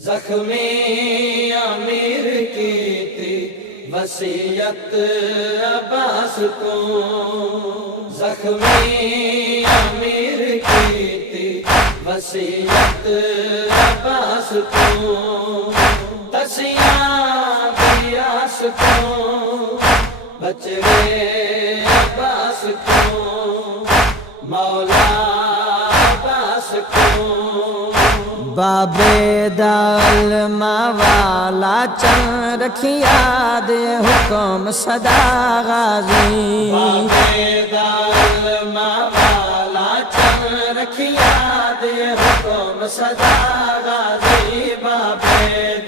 ज़ख्मी अमीर की थी वसीयत अब्बास को, ज़ख्मी अमीर की थी वसीयत अब्बास को, तसियां बियास को बच गए अब्बास को, मौला अब्बास को। बाबे दाल मावाला चल रखी याद हुक्म सदा गाजी, बाबे दाल मावाला चल रखी याद हुक्म सदा गाजी, बाबे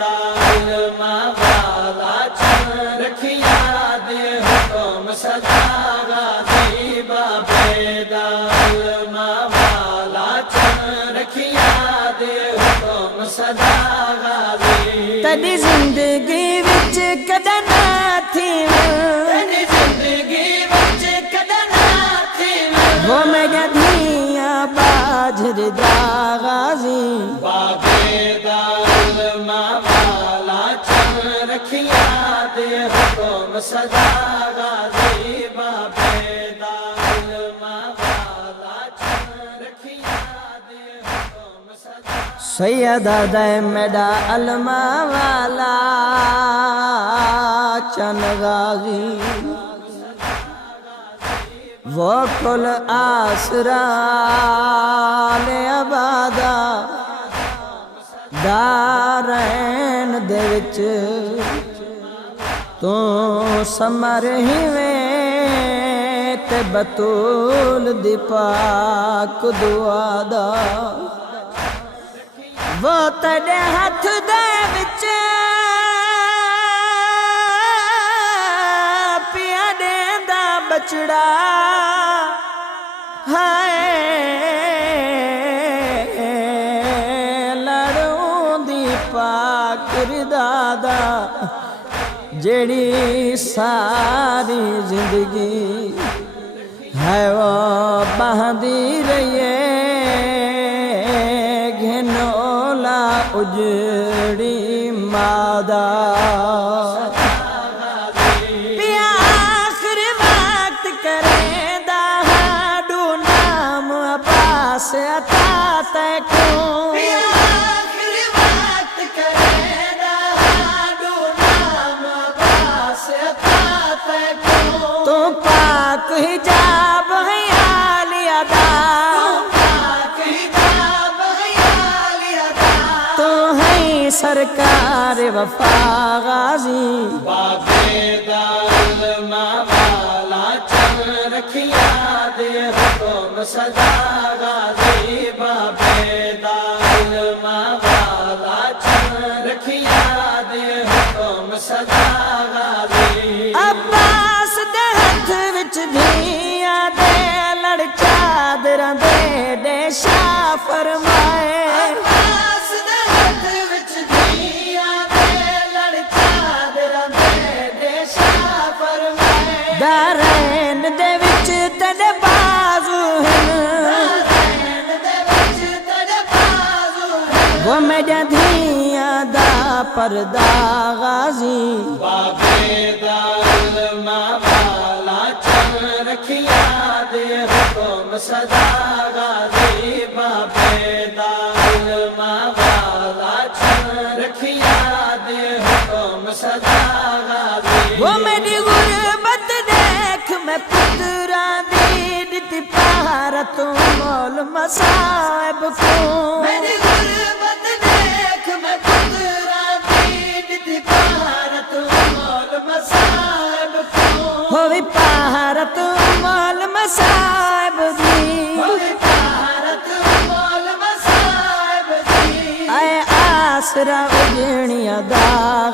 दाल मावाला चल रखी याद हुक्म सदा गाजी, बाबे दाल मावाला चल रखी याद हुक्म सदा गाजी। तदी जिंदगी विच कदा ना थी, तेरी जिंदगी विच कदा ना थी, वो मेरा धिया बाजर दा गाजी, बाबे दाल मावाला चल रखी याद हुक्म सदा गाजी, बाबे दाल मावाला चल रखी याद हुक्म सदा। सैयदा दे मेरा अलमा वाला चन गाजी, वो कुल आसरा ले आबादा दारैन दे विच तू समर हिवें ते बतूल दी पाक दुआ दा, वो तेरे हाथ दे विच पिया देंदा बचड़ा हाय, लड़ों दी पाक रिदादा जेड़ी सारी जिंदगी है वो बहदी रहिए, घिनोला उजड़ी मादा पिया आखिर वक्त करेंदा हाडू नाम अब्बास अता तैको, आखिरी बात करेगा हाडू नाम अब्बास अता तैको, तो पाक हिजाब है आलिया दा, तो है सरकार वफा गाजी, बाबे दाल मावाला चल रखी याद हुक्म सदा गाजी, बाबे दाल मावाला चल रखी याद हुक्म सदा गाजी। अब्बास दे हथ विच धिया दे लड़ चादरां दे देशा फरमाए, दारैन दे विच तेरे बाजू हैं, वो मेरा धिया दा पर्दा गाजी, बाबे दाल मावाला चल रखी याद हुक्म सदा गाजी, बाबे दाल मावाला चल रखी याद हुक्म सदा गाजी। वो मेरी गुरबत देख मैं पुत्रा दी दिती पहाड़ तू मोल मसाब को, मेरी गुरबत देख मैं पुत्रा दी दिती पहाड़ तू मोल मसाब को, हो भी पहाड़ तू मोल मसाब दी, पहाड़ तू मोल मसाब दी, आए आसरा उजड़िया दा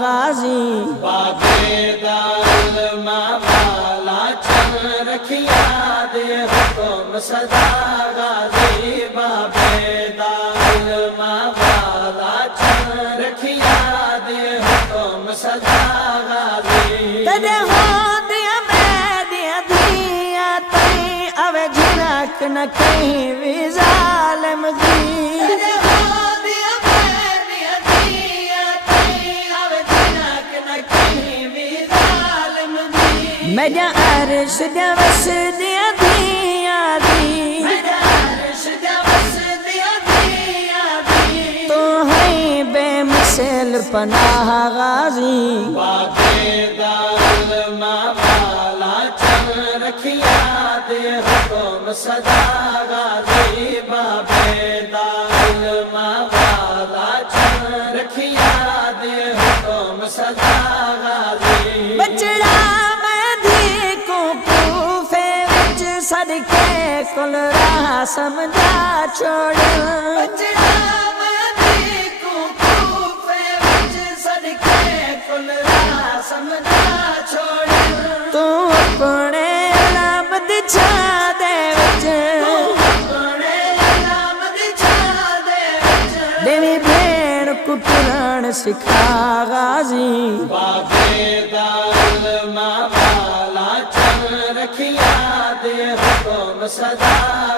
गाजी, बाबे दाल मावाला चल रखी याद हुक्म सदा गाजी, बाबे दाल मावाला चल रखी याद हुक्म सदा गाजी। तेरे होंदिया मैं दिया धिया तई अवे झिड़क न कहीं भी जालिम दी, तेरे होंदिया मैं दिया धिया मेरा अर्श दा वस दिया दिया दी मेरा अर्श दा वस दिया दिया दी तो है बेमिसाल पनाह गाजी बाबे दाल माला चल रखिया दे हुक्म सदा गाजी बाबे दाल माला चल रखिया दे हुक्म सदा गाजी बचड़ा मैं दी को कूफे विच सदके कुल राह समझा छोड़ बचड़ा मैं दी को कूफे विच सदके कुल राह समझा छोड़ तू अपने अलामत छा दे विच देवी भेड़ कुटरण सिखा गाजी बाबे दाल माला चल रखिया दे हुक्म सदा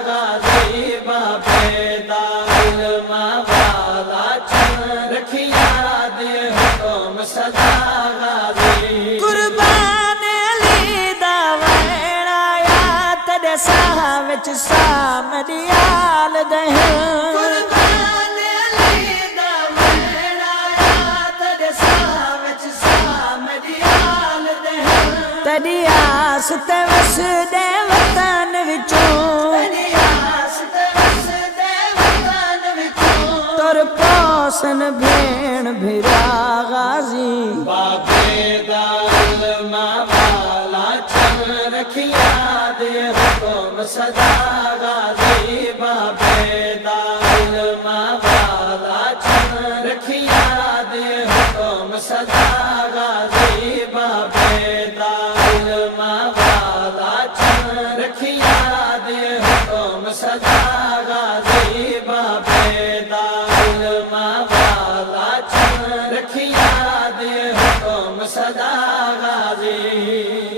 गाजी बाबे दाल माला चल रखिया दे हुक्म सदा गाजी कुर्बान अली दा वेड़ा या तेरे साह विच सामदियाल दह कुर्बान अली दा वेड़ा या तेरे साह विच सामदियाल दह तेरी आस ते वस दे वतन विचों तेरी आस ते वस दे वतन विचों तुर पोसन भेण भिरा गाजी बाबे दाल माला चल रखिया दे हुक्म सदा गाजी बाबे दाल माला चल रखिया दे हुक्म सदा गाजी बाबे दाल माला चल रखिया दे हुक्म सदा गाजी बाबे दाल माला चल रखिया दे हुक्म सदा गाजी।